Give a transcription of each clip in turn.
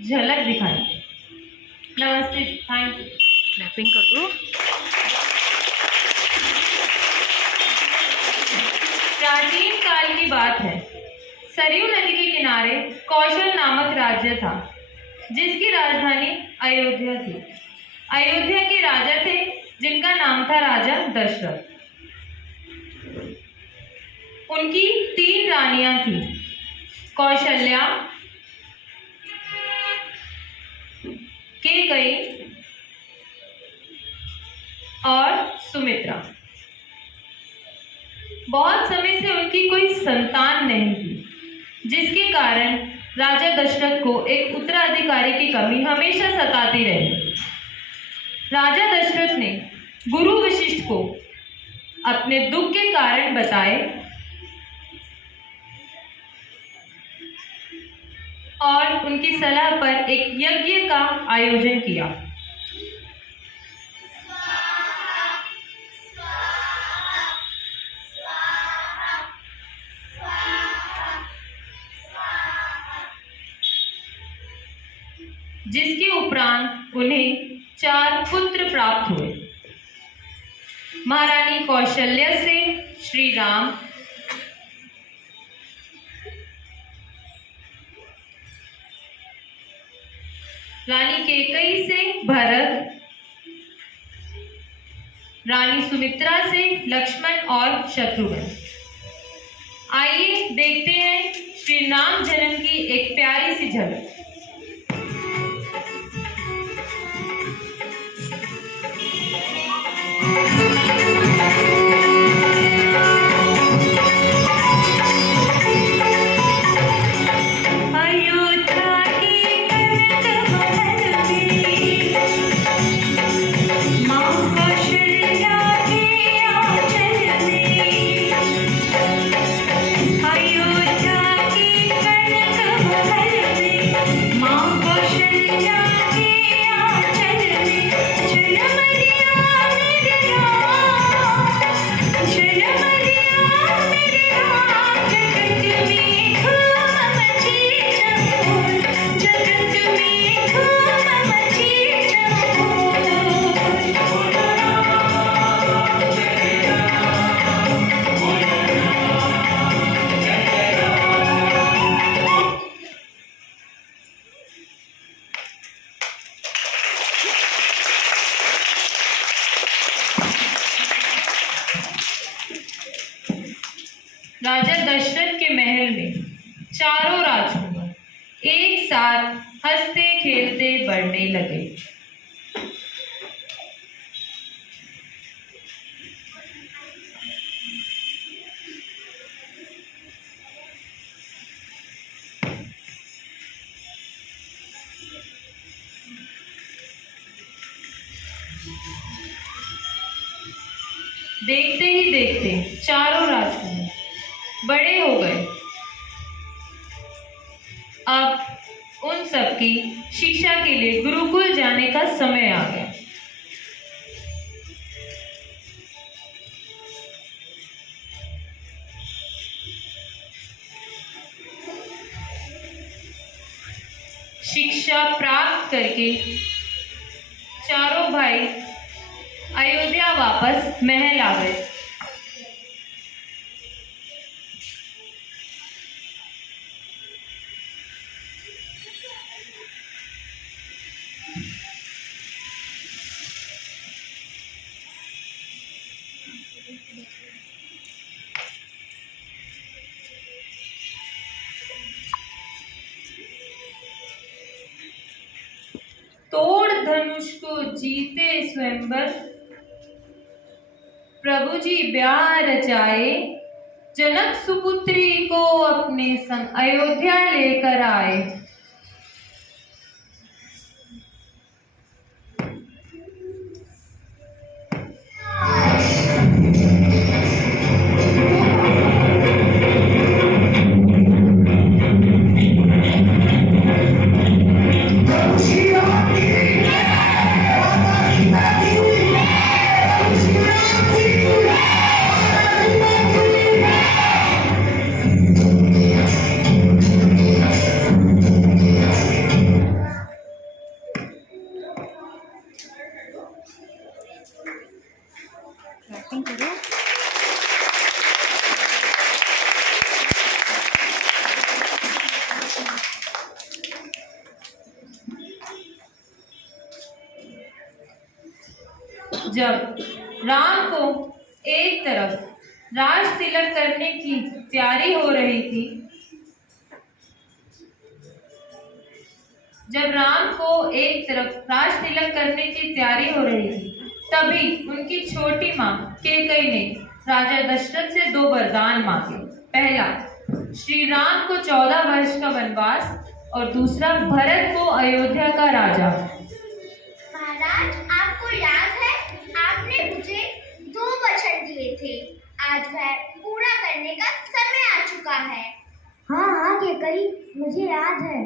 झलक दिखाएंगे। नमस्ते, थैंक यू। क्लैपिंग कर दो। प्राचीन काल की बात है। सरयू नदी के किनारे कौशल नामक राज्य था, जिसकी राजधानी अयोध्या थी। अयोध्या के राजा थे जिनका नाम था राजा दशरथ। उनकी 3 रानियां थीं, कौशल्या, केकई और सुमित्रा। बहुत समय से उनकी कोई संतान नहीं थी, जिसके कारण राजा दशरथ को एक उत्तराधिकारी की कमी हमेशा सताती रही। राजा दशरथ ने गुरु वशिष्ठ को अपने दुख के कारण बताए और उनकी सलाह पर एक यज्ञ का आयोजन किया। जिसके उपरांत उन्हें 4 पुत्र प्राप्त हुए। महारानी कौशल्या से श्री राम, रानी केकई से भरत, रानी सुमित्रा से लक्ष्मण और शत्रुघ्न। आइए देखते हैं श्री राम जन्म की एक प्यारी सी झलक। राजा दशरथ के महल में चारों राजकुमार एक साथ हंसते खेलते बढ़ने लगे। देखते ही देखते चारों राजकुमार बड़े हो गए। अब उन सबकी शिक्षा के लिए गुरुकुल जाने का समय आ गया। शिक्षा प्राप्त करके चारों भाई अयोध्या वापस महल आ गए। तोड़ धनुष को जीते स्वयंवर, प्रभु जी ब्याह रचाए, जनक सुपुत्री को अपने संग अयोध्या लेकर आए। एक्टिंग करो। जब राम को एक तरफ राज तिलक करने की तैयारी हो रही थी, तभी उनकी छोटी माँ कैकेयी ने राजा दशरथ से 2 वरदान मांगे। पहला, श्री राम को 14 वर्ष का वनवास और दूसरा, भरत को अयोध्या का राजा। महाराज, आपको याद है आपने मुझे 2 वचन दिए थे, आज वह पूरा करने का समय आ चुका है। हाँ कैकेयी, मुझे याद है।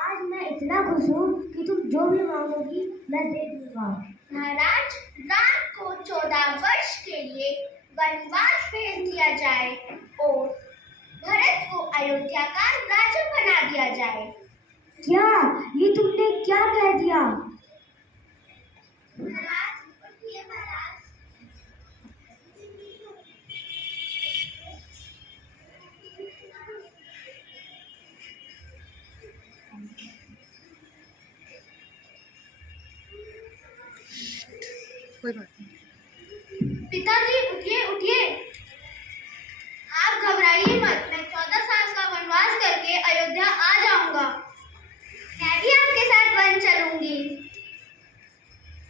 आज मैं इतना खुश हूँ कि तुम जो भी मांगोगी मैं दे दूंगा। महाराज, राम को 14 वर्ष के लिए वनवास भेज दिया जाए और भरत को अयोध्या का राजा बना दिया जाए। क्या ये तुमने क्या कह दिया? महाराज, उठिए महाराज। कोई बात नहीं। पिताजी, उठिए उठिए, आप घबराइए मत। मैं 14 साल का वनवास करके अयोध्या आ जाऊंगा। मैं भी आपके साथ वन चलूंगी।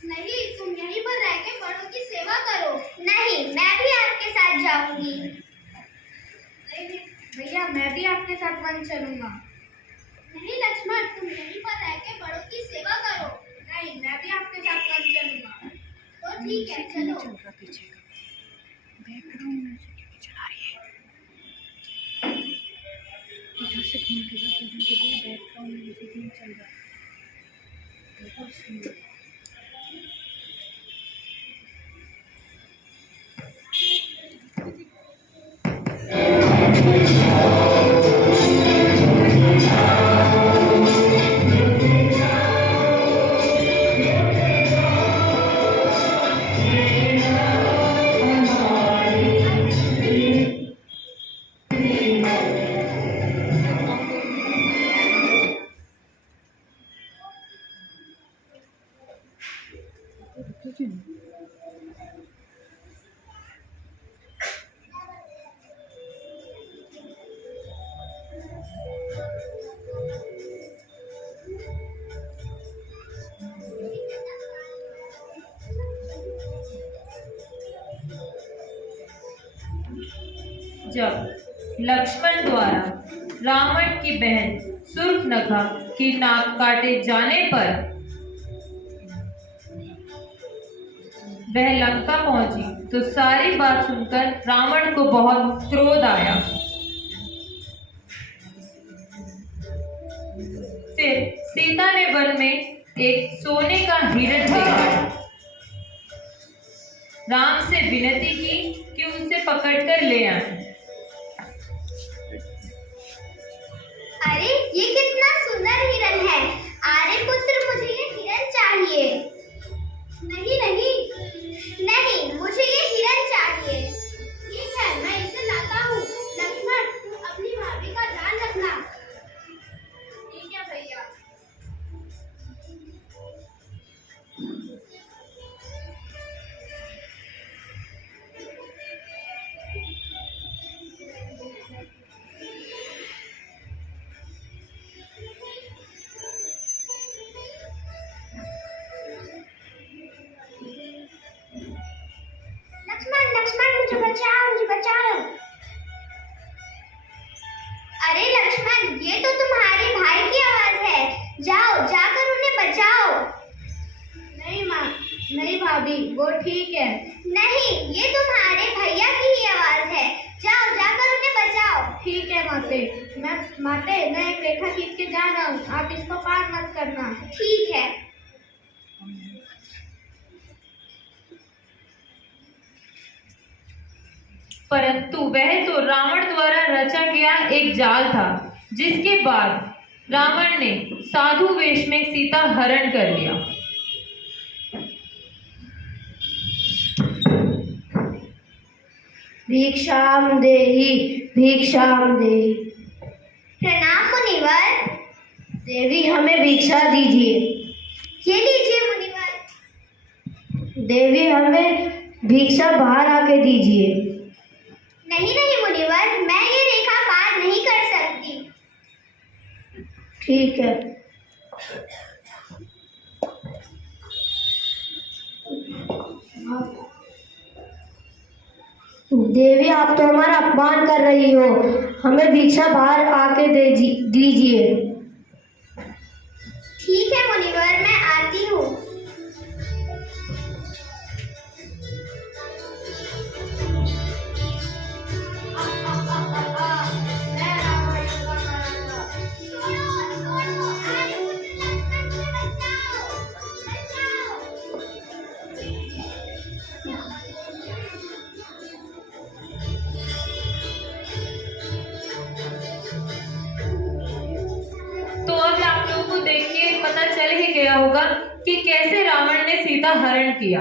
नहीं, तुम यहीं पर रह के बड़ों की सेवा करो। नहीं, मैं भी आपके साथ जाऊंगी। नहीं भैया, मैं भी आपके साथ वन चलूंगा। नहीं लक्ष्मण, तुम यहीं पर रह के बड़ों की सेवा करो। नहीं, मैं भी आपके साथ वन चलूंगा। तो ठीक है, चलो। चल रहा पीछे का बैकग्राउंड म्यूजिक चला रही है। इधर से घूम के बैकग्राउंड म्यूजिक नहीं चल रहा। बहुत सुंदर। जब लक्ष्मण द्वारा रावण की बहन शूर्पणखा की नाक काटे जाने पर वह लंका पहुंची तो सारी बात सुनकर रावण को बहुत क्रोध आया। फिर सीता ने वन में एक सोने का हिरण देखा। राम से विनती की कि उसे पकड़कर ले आए। अरे, ये कितना सुंदर हिरन है। आर्य पुत्र, मुझे ये हिरन चाहिए। नहीं नहीं नहीं, मुझे ये हिरन चाहिए। ठीक है, मैं इसे लाता हूँ। लक्ष्मण, तुम अपनी भाभी का ध्यान रखना। ठीक है भैया। लक्ष्मण, लक्ष्मण, मुझे बचाओ, मुझे बचाओ। अरे लक्ष्मण, ये तो तुम्हारे भाई की आवाज है। जाओ, जाकर उन्हें बचाओ। नहीं माँ, नहीं भाभी, वो ठीक है। नहीं, ये तुम्हारे भैया की ही आवाज है। जाओ, जाकर उन्हें बचाओ। ठीक है माते, मैं एक रेखा खींच के जा रहा हूँ। आप इसको पार मत करना। ठीक है। परंतु वह तो रावण द्वारा रचा गया एक जाल था, जिसके बाद रावण ने साधु वेश में सीता हरण कर लिया। भिक्षाम देहि, भिक्षाम देहि। प्रणाम मुनिवर। देवी हमें भिक्षा दीजिए। ये लीजिए मुनिवर। देवी हमें भिक्षा बाहर आके दीजिए। नहीं नहीं मुनिवर, मैं ये रेखा पार नहीं कर सकती। ठीक है। देवी आप तो हमारा अपमान कर रही हो, हमें भिक्षा बाहर आके दीजिए। ठीक है मुनिवर, मैं आती हूँ। तो अब आप लोगों को देख के पता चल ही गया होगा कि कैसे रावण ने सीता हरण किया।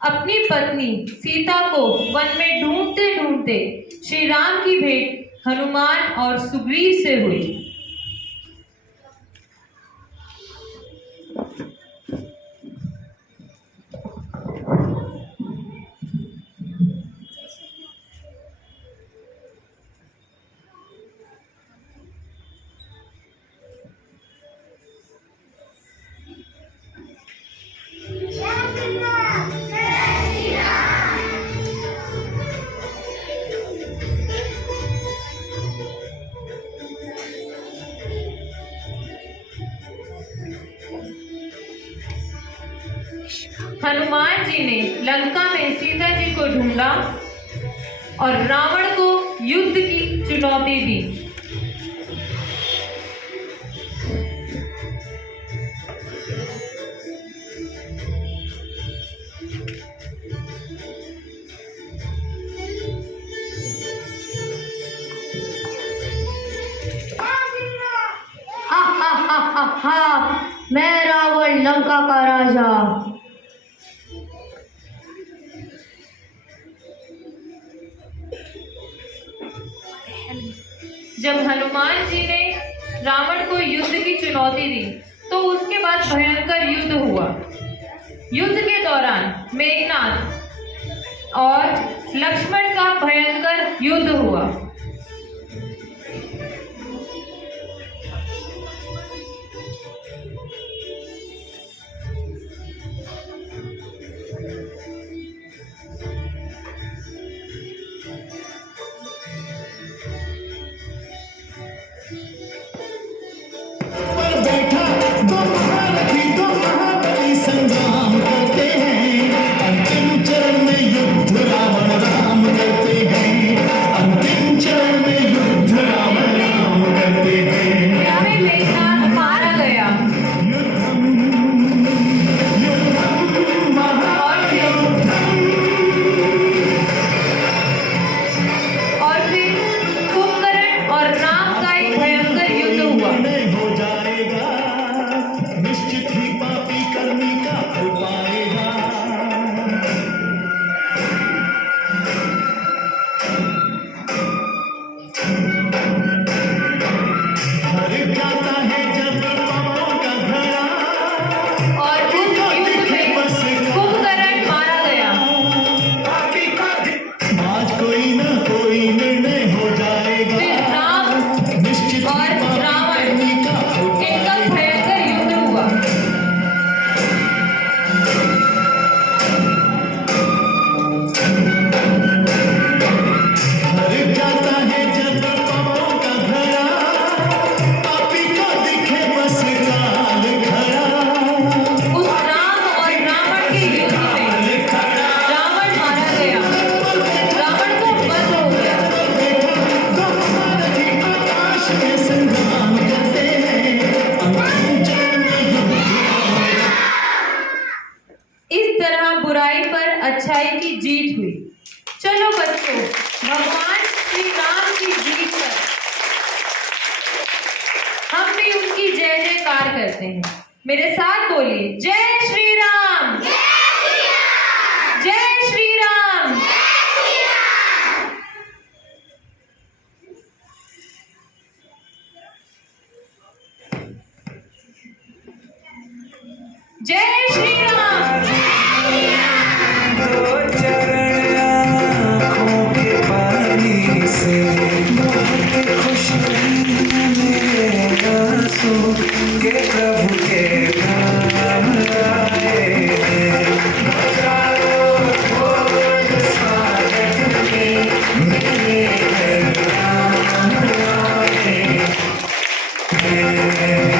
अपनी पत्नी सीता को वन में ढूंढते ढूंढते श्री राम की भेंट हनुमान और सुग्रीव से हुई। हनुमान जी ने लंका में सीता जी को ढूंढा और रावण को युद्ध की चुनौती दी। हा हा हा हा हा, मैं रावण लंका का राजा। जब हनुमान जी ने रावण को युद्ध की चुनौती दी तो उसके बाद भयंकर युद्ध हुआ। युद्ध के दौरान मेघनाद और लक्ष्मण का भयंकर युद्ध हुआ। संग्राम करते हैं, अंतिम चरण में युद्ध रावण राम करते हैं, अंतिम चरण में युद्ध रावण राम करते हैं। हमें मेघनाद मारा गया और फिर कुंभकर्ण और राम का एक भयंकर युद्ध हुआ। हो जाएगा, निश्चित ही पापी करने का फल पाएगा। भर जाता है जब पापों का घड़ा, और उस युद्ध में कुंभकर्ण मारा गया। आज कोई ना कोई निर्णय हो जाएगा, फिर राम निश्चित और ही पापी रावण करने का फल इनका भयंकर युद्ध हुआ। भर जाता है जब पापों का घड़ा, पापी को दिखे बस काल खड़ा। उस राम और रावण के युद्ध में रावण मारा गया, रावण को वध हो गया। दो महारथी आकाश में संग्राम करते हैं, अंतिम चरण में युद्ध। इस तरह बुराई पर अच्छाई की जीत हुई। चलो बच्चों, भगवान श्री राम की जीत पर हम भी उनकी जय जयकार करते हैं। मेरे साथ बोलिए, जय श्री राम, जय श्री राम, जय श्री राम। जय श्री राम। दो चरण आँखों के पानी से बहुत खुश मेरे आंसू के प्रभु के नाम आए हैं। हजारों ढोल स्वागत में मेरे घर राम आए हैं।